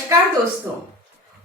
नमस्कार दोस्तों,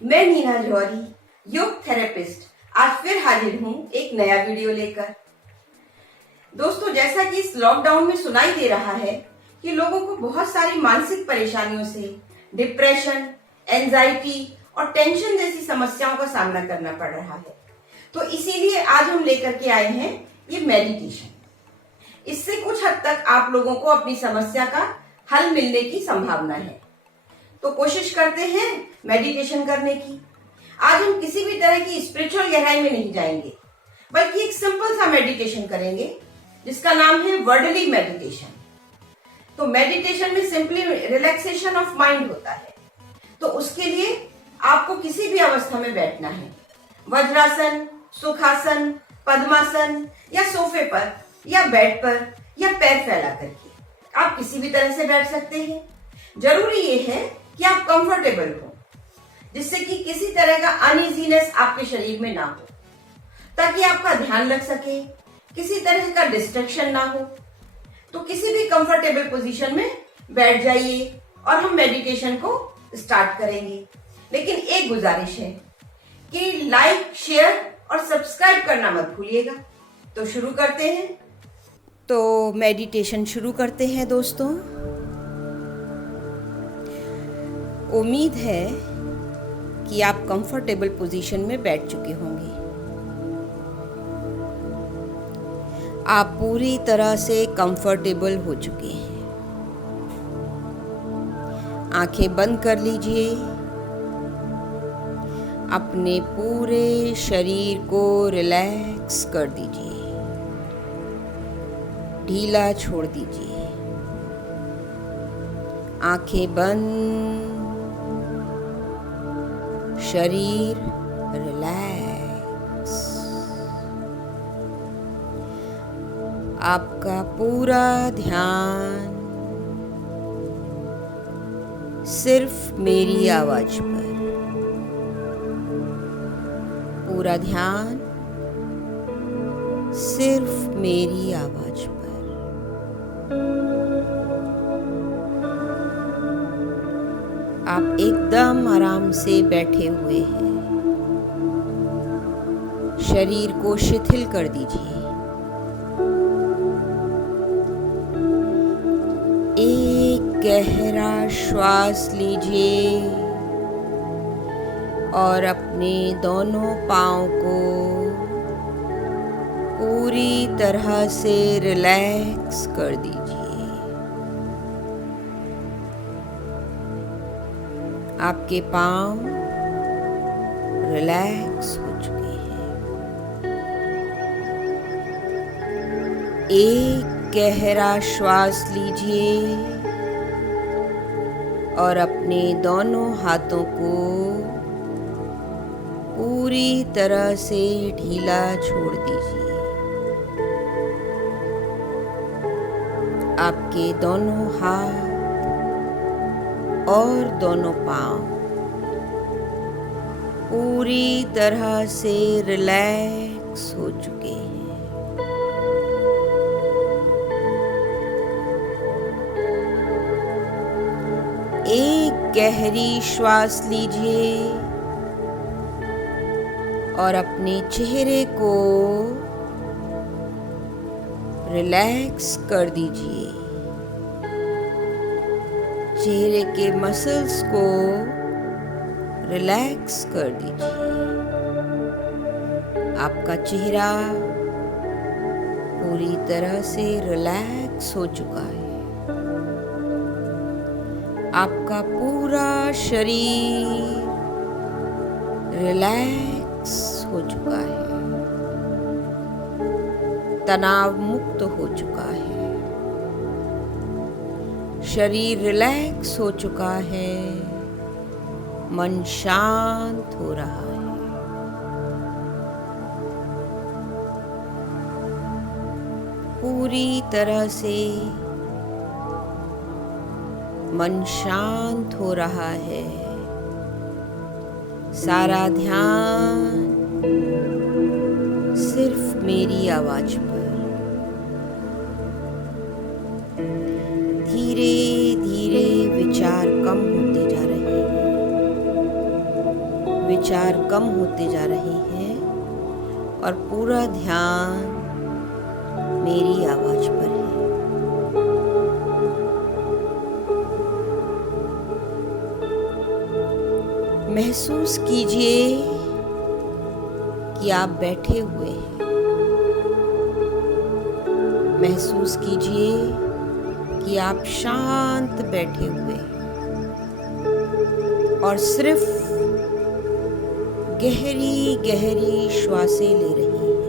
मैं नीना जौहरी, योग थेरेपिस्ट, आज फिर हाजिर हूँ एक नया वीडियो लेकर। दोस्तों, जैसा कि इस लॉकडाउन में सुनाई दे रहा है कि लोगों को बहुत सारी मानसिक परेशानियों से डिप्रेशन, एंजाइटी और टेंशन जैसी समस्याओं का सामना करना पड़ रहा है। तो इसीलिए आज हम लेकर के आए हैं ये मेडिटेशन। इससे कुछ हद तक आप लोगों को अपनी समस्या का हल मिलने की संभावना है। तो कोशिश करते हैं मेडिटेशन करने की। आज हम किसी भी तरह की स्पिरिचुअल गहराई में नहीं जाएंगे, बल्कि एक सिंपल सा मेडिटेशन करेंगे जिसका नाम है वर्डली मेडिटेशन। तो मेडिटेशन में सिंपली रिलैक्सेशन ऑफ माइंड होता है। तो उसके लिए आपको किसी भी अवस्था में बैठना है, वज्रासन, सुखासन, पद्मासन या सोफे पर या बेड पर या पैर फैला करके आप किसी भी तरह से बैठ सकते हैं। जरूरी ये है कि आप कंफर्टेबल हो, जिससे कि किसी तरह का अनइजीनेस आपके शरीर में ना हो, ताकि आपका ध्यान लग सके, किसी तरह का डिस्ट्रैक्शन ना हो। तो किसी भी कंफर्टेबल पोजीशन में बैठ जाइए और हम मेडिटेशन को स्टार्ट करेंगे। लेकिन एक गुजारिश है कि लाइक, शेयर और सब्सक्राइब करना मत भूलिएगा। तो शुरू करते हैं। तो मेडिटेशन शुरू करते हैं दोस्तों। उम्मीद है कि आप कंफर्टेबल पोजीशन में बैठ चुके होंगे। आप पूरी तरह से कंफर्टेबल हो चुके हैं। आंखें बंद कर लीजिए। अपने पूरे शरीर को रिलैक्स कर दीजिए, ढीला छोड़ दीजिए। आंखें बंद, शरीर रिलैक्स। आपका पूरा ध्यान सिर्फ मेरी आवाज पर, पूरा ध्यान सिर्फ मेरी आवाज पर। आप एकदम आराम से बैठे हुए हैं। शरीर को शिथिल कर दीजिए। एक गहरा श्वास लीजिए और अपने दोनों पांव को पूरी तरह से रिलैक्स कर दीजिए। आपके पांव रिलैक्स हो चुके हैं। एक गहरा श्वास लीजिए और अपने दोनों हाथों को पूरी तरह से ढीला छोड़ दीजिए। आपके दोनों हाथ और दोनों पांव पूरी तरह से रिलैक्स हो चुके हैं। एक गहरी श्वास लीजिए और अपने चेहरे को रिलैक्स कर दीजिए। चेहरे के मसल्स को रिलैक्स कर दीजिए। आपका चेहरा पूरी तरह से रिलैक्स हो चुका है। आपका पूरा शरीर रिलैक्स हो चुका है, तनाव मुक्त हो चुका है। शरीर रिलैक्स हो चुका है, मन शांत हो रहा है। पूरी तरह से मन शांत हो रहा है। सारा ध्यान सिर्फ मेरी आवाज पर। धीरे धीरे विचार कम होते जा रहे हैं। विचार कम होते जा रहे हैं और पूरा ध्यान मेरी आवाज पर है। महसूस कीजिए कि आप बैठे हुए हैं। महसूस कीजिए कि आप शांत बैठे हुए हैं और सिर्फ गहरी गहरी श्वासें ले रही हैं।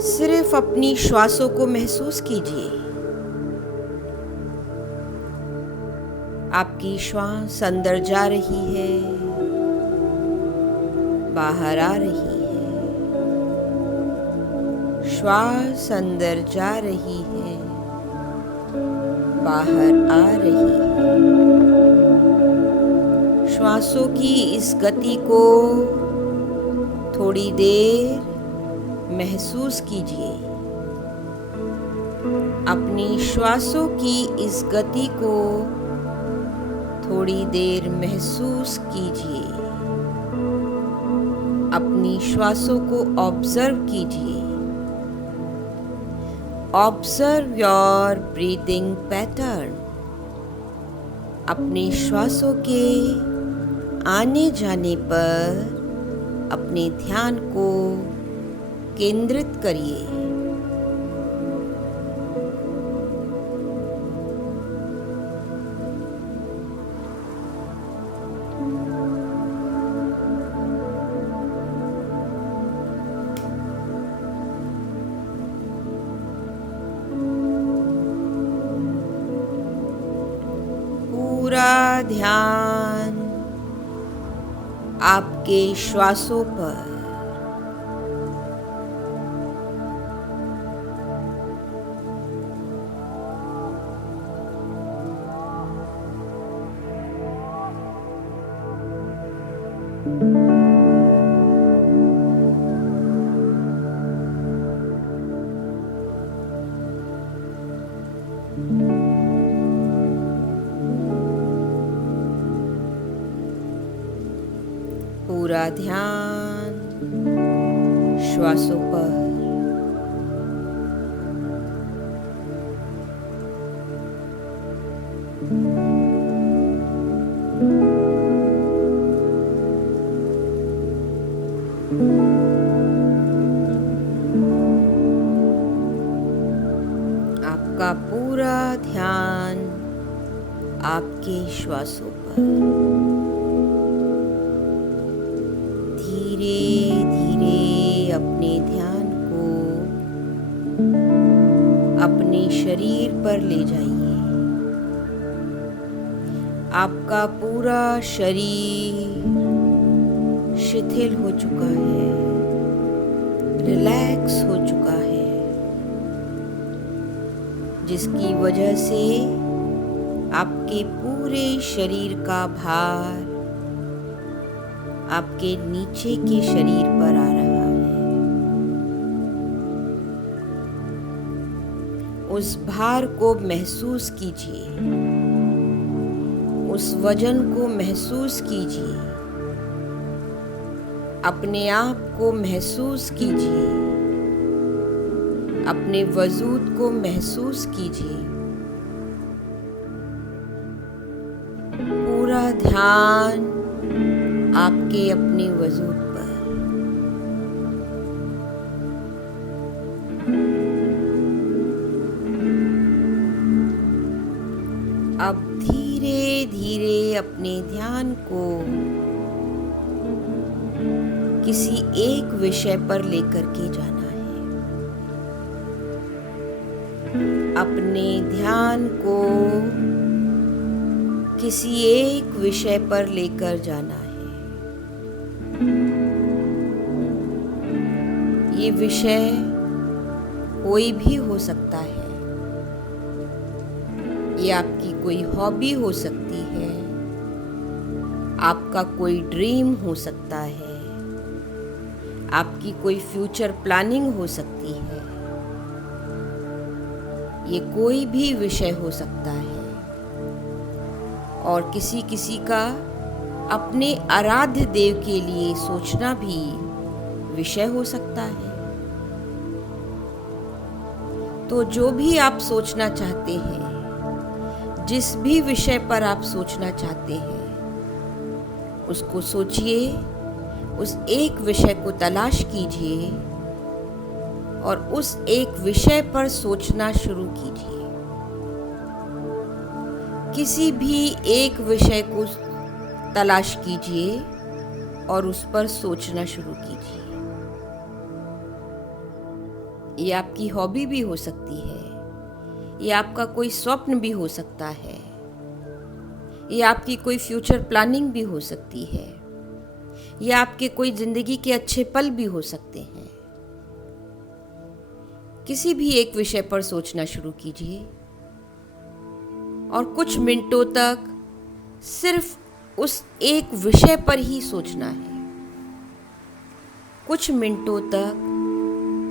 सिर्फ अपनी श्वासों को महसूस कीजिए। आपकी श्वास अंदर जा रही है, बाहर आ रही है। श्वास अंदर जा रही है, बाहर आ रही है। श्वासों की इस गति को थोड़ी देर महसूस कीजिए। अपनी श्वासों की इस गति को थोड़ी देर महसूस कीजिए। अपनी श्वासों को ऑब्जर्व कीजिए। Observe your breathing pattern. अपने श्वासों के आने जाने पर अपने ध्यान को केंद्रित करिए। पूरा ध्यान आपके श्वासों पर। पूरा ध्यान श्वासों पर। आपका पूरा ध्यान आपके श्वासों पर। धीरे धीरे अपने ध्यान को अपने शरीर पर ले जाइए। आपका पूरा शरीर शिथिल हो चुका है, रिलैक्स हो चुका है, जिसकी वजह से आपके पूरे शरीर का भार आपके नीचे के शरीर पर आ रहा है। उस भार को महसूस कीजिए, उस वजन को महसूस कीजिए, अपने आप को महसूस कीजिए, अपने वजूद को महसूस कीजिए। पूरा ध्यान आपके अपने वजूद पर। अब धीरे धीरे अपने ध्यान को किसी एक विषय पर लेकर के जाना है। अपने ध्यान को किसी एक विषय पर लेकर जाना है। ये विषय कोई भी हो सकता है। ये आपकी कोई हॉबी हो सकती है, आपका कोई ड्रीम हो सकता है, आपकी कोई फ्यूचर प्लानिंग हो सकती है। ये कोई भी विषय हो सकता है और किसी किसी का अपने आराध्य देव के लिए सोचना भी विषय हो सकता है। तो जो भी आप सोचना चाहते हैं, जिस भी विषय पर आप सोचना चाहते हैं, उसको सोचिए, उस एक विषय को तलाश कीजिए और उस एक विषय पर सोचना शुरू कीजिए। किसी भी एक विषय को तलाश कीजिए और उस पर सोचना शुरू कीजिए। ये आपकी हॉबी भी हो सकती है, ये आपका कोई स्वप्न भी हो सकता है, ये आपकी कोई फ्यूचर प्लानिंग भी हो सकती है, ये आपके कोई जिंदगी के अच्छे पल भी हो सकते हैं। किसी भी एक विषय पर सोचना शुरू कीजिए और कुछ मिनटों तक सिर्फ उस एक विषय पर ही सोचना है। कुछ मिनटों तक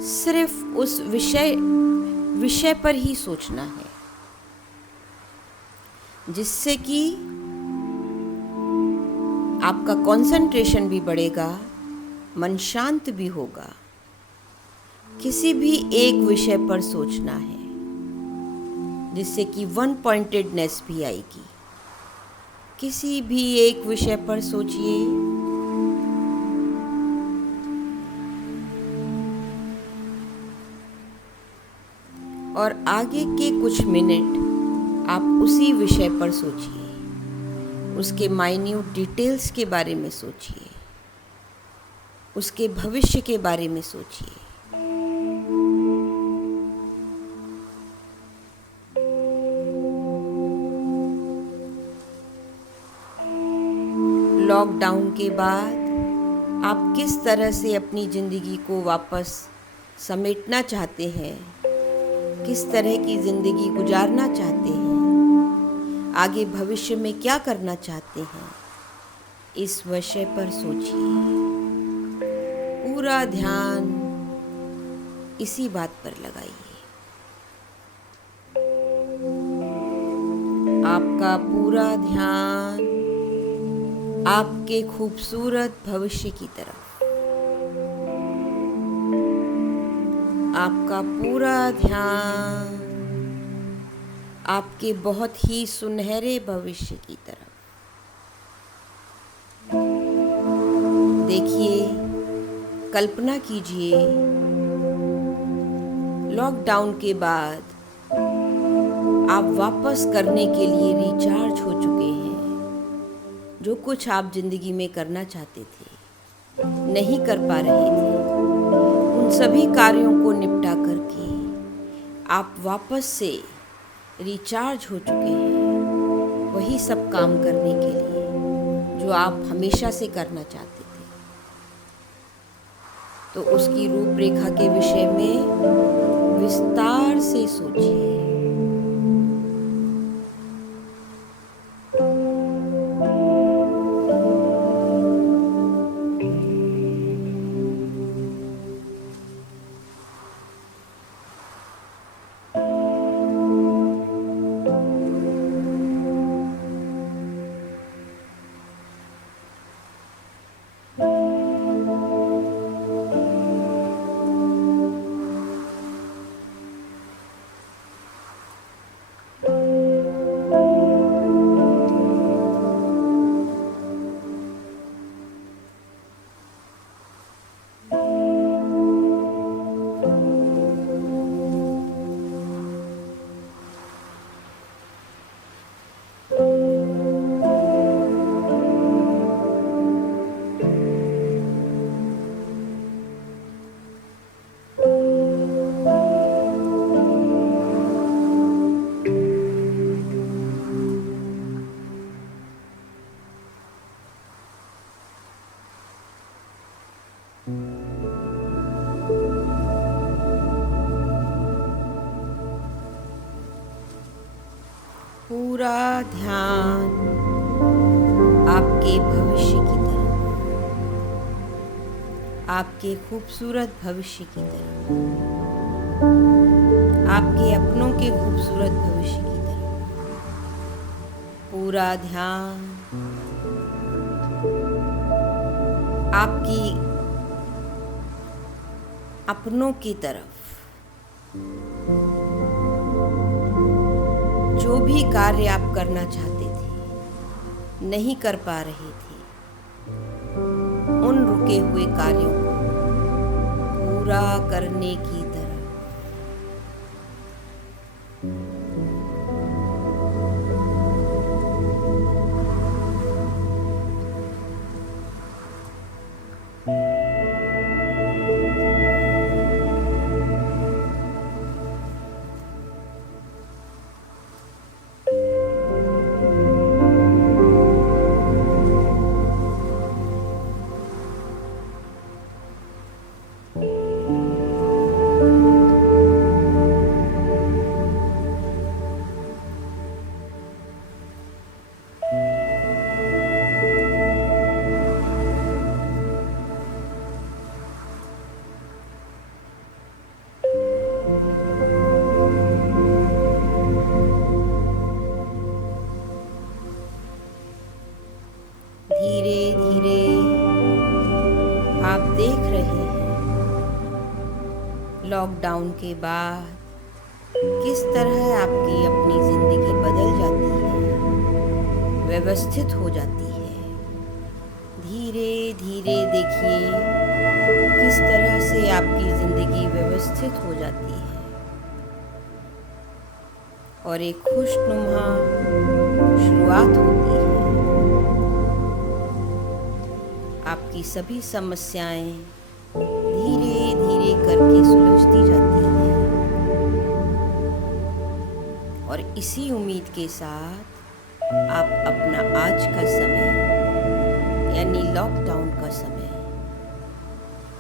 सिर्फ उस विषय पर ही सोचना है, जिससे कि आपका कंसंट्रेशन भी बढ़ेगा, मन शांत भी होगा। किसी भी एक विषय पर सोचना है, जिससे कि वन पॉइंटेडनेस भी आएगी। किसी भी एक विषय पर सोचिए और आगे के कुछ मिनट आप उसी विषय पर सोचिए, उसके माइन्यूट डिटेल्स के बारे में सोचिए, उसके भविष्य के बारे में सोचिए। लॉकडाउन के बाद आप किस तरह से अपनी ज़िंदगी को वापस समेटना चाहते हैं, किस तरह की ज़िंदगी गुजारना चाहते हैं, आगे भविष्य में क्या करना चाहते हैं, इस विषय पर सोचिए। पूरा ध्यान इसी बात पर लगाइए। आपका पूरा ध्यान आपके खूबसूरत भविष्य की तरफ, आपका पूरा ध्यान आपके बहुत ही सुनहरे भविष्य की तरफ। देखिए, कल्पना कीजिए, लॉकडाउन के बाद आप वापस करने के लिए रिचार्ज हो चुके हैं। जो कुछ आप जिंदगी में करना चाहते थे, नहीं कर पा रहे थे, उन सभी कार्यों को निपटा करके आप वापस से रिचार्ज हो चुके हैं, वही सब काम करने के लिए जो आप हमेशा से करना चाहते थे। तो उसकी रूपरेखा के विषय में विस्तार से सोचिए। पूरा ध्यान आपके भविष्य की तरफ, आपके खूबसूरत भविष्य की तरफ, आपके अपनों के खूबसूरत भविष्य की तरफ। पूरा ध्यान आपकी अपनों की तरफ जो भी कार्य आप करना चाहते थे, नहीं कर पा रहे थे, उन रुके हुए कार्यों को पूरा करने की तरफ धीरे धीरे आप देख रहे हैं लॉकडाउन के बाद किस तरह आपकी अपनी जिंदगी बदल जाती है, व्यवस्थित हो जाती है। धीरे धीरे देखिए किस तरह से आपकी जिंदगी व्यवस्थित हो जाती है और एक खुशनुमा शुरुआत होती है। आपकी सभी समस्याएं धीरे धीरे करके सुलझती जाती हैं और इसी उम्मीद के साथ आप अपना आज का समय यानी लॉकडाउन का समय,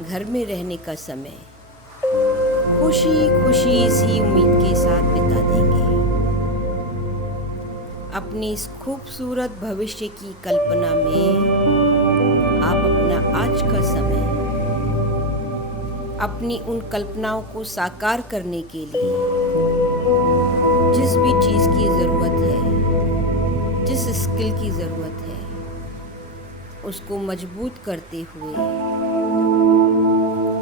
घर में रहने का समय खुशी खुशी इसी उम्मीद के साथ बिता देंगे। अपनी इस खूबसूरत भविष्य की कल्पना में आप अपना आज का समय अपनी उन कल्पनाओं को साकार करने के लिए जिस भी चीज़ की ज़रूरत है, जिस स्किल की ज़रूरत है, उसको मजबूत करते हुए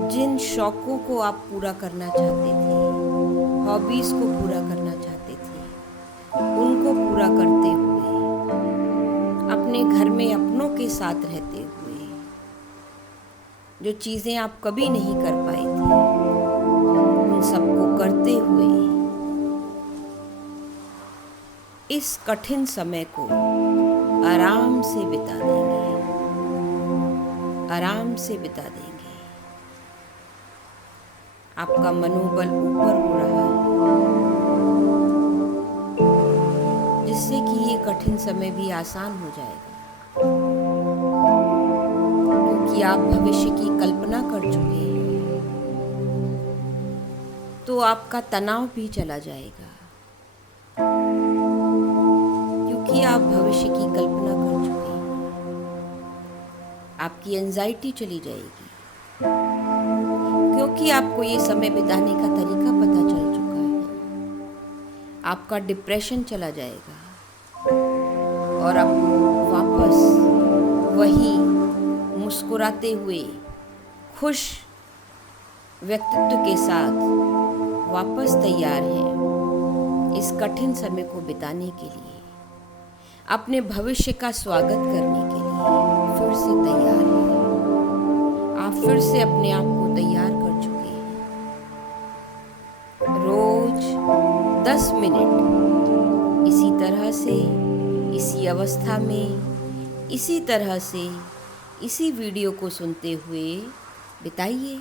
जिन शौक़ों को आप पूरा करना चाहते थे, हॉबीज़ को पूरा करना चाहते थे, उनको पूरा करते हुए अपने घर में अपनों के साथ रहते हुए जो चीज़ें आप कभी नहीं कर पाए थे, उन सबको करते हुए इस कठिन समय को आराम से बिता देंगे, आराम से बिता देंगे। आपका मनोबल ऊपर हो रहा है जिससे कि ये कठिन समय भी आसान हो जाएगा, कि आप भविष्य की कल्पना कर चुके हैं तो आपका तनाव भी चला जाएगा, क्योंकि आप भविष्य की कल्पना कर चुके हैं। आपकी एंजाइटी चली जाएगी क्योंकि आपको ये समय बिताने का तरीका पता चल चुका है। आपका डिप्रेशन चला जाएगा और आप वापस वही मुस्कुराते हुए खुश व्यक्तित्व के साथ वापस तैयार हैं इस कठिन समय को बिताने के लिए, अपने भविष्य का स्वागत करने के लिए फिर से तैयार हैं। आप फिर से अपने आप को तैयार कर चुके हैं। रोज 10 मिनट इसी तरह से, इसी अवस्था में, इसी तरह से इसी वीडियो को सुनते हुए बिताइए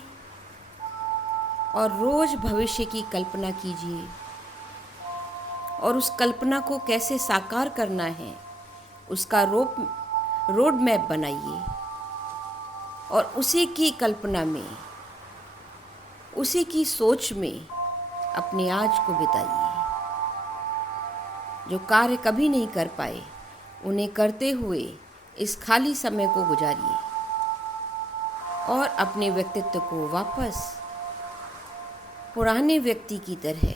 और रोज़ भविष्य की कल्पना कीजिए और उस कल्पना को कैसे साकार करना है उसका रोड मैप बनाइए और उसी की कल्पना में, उसी की सोच में अपने आज को बिताइए। जो कार्य कभी नहीं कर पाए उन्हें करते हुए इस खाली समय को गुजारिए और अपने व्यक्तित्व को वापस पुराने व्यक्ति की तरह,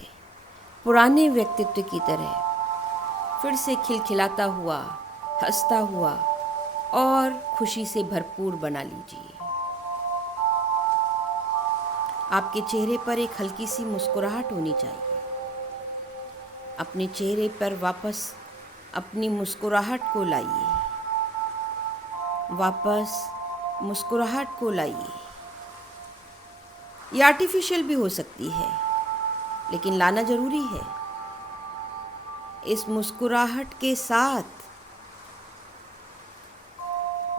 पुराने व्यक्तित्व की तरह फिर से खिलखिलाता हुआ, हंसता हुआ और खुशी से भरपूर बना लीजिए। आपके चेहरे पर एक हल्की सी मुस्कुराहट होनी चाहिए। अपने चेहरे पर वापस अपनी मुस्कुराहट को लाइए। वापस मुस्कुराहट को लाइए। ये आर्टिफिशियल भी हो सकती है, लेकिन लाना ज़रूरी है। इस मुस्कुराहट के साथ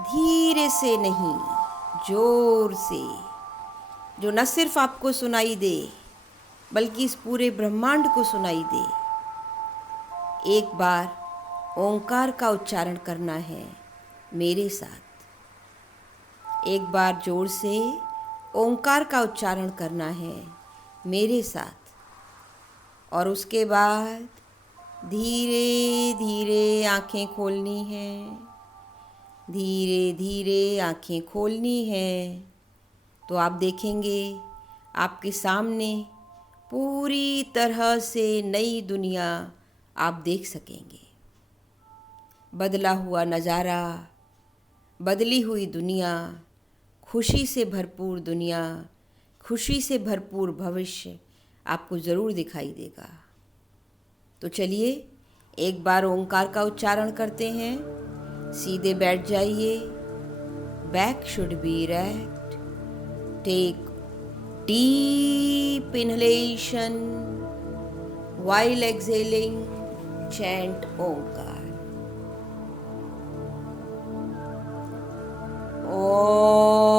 धीरे से नहीं, जोर से, जो न सिर्फ आपको सुनाई दे बल्कि इस पूरे ब्रह्मांड को सुनाई दे। एक बार ओंकार का उच्चारण करना है मेरे साथ। एक बार जोर से ओंकार का उच्चारण करना है मेरे साथ। और उसके बाद धीरे धीरे आंखें खोलनी है। धीरे धीरे आंखें खोलनी है तो आप देखेंगे आपके सामने पूरी तरह से नई दुनिया आप देख सकेंगे। बदला हुआ नज़ारा, बदली हुई दुनिया, खुशी से भरपूर दुनिया, खुशी से भरपूर भविष्य आपको ज़रूर दिखाई देगा। तो चलिए एक बार ओंकार का उच्चारण करते हैं। सीधे बैठ जाइए। Back should be erect. Take deep inhalation while exhaling. Chant Omkar. Om.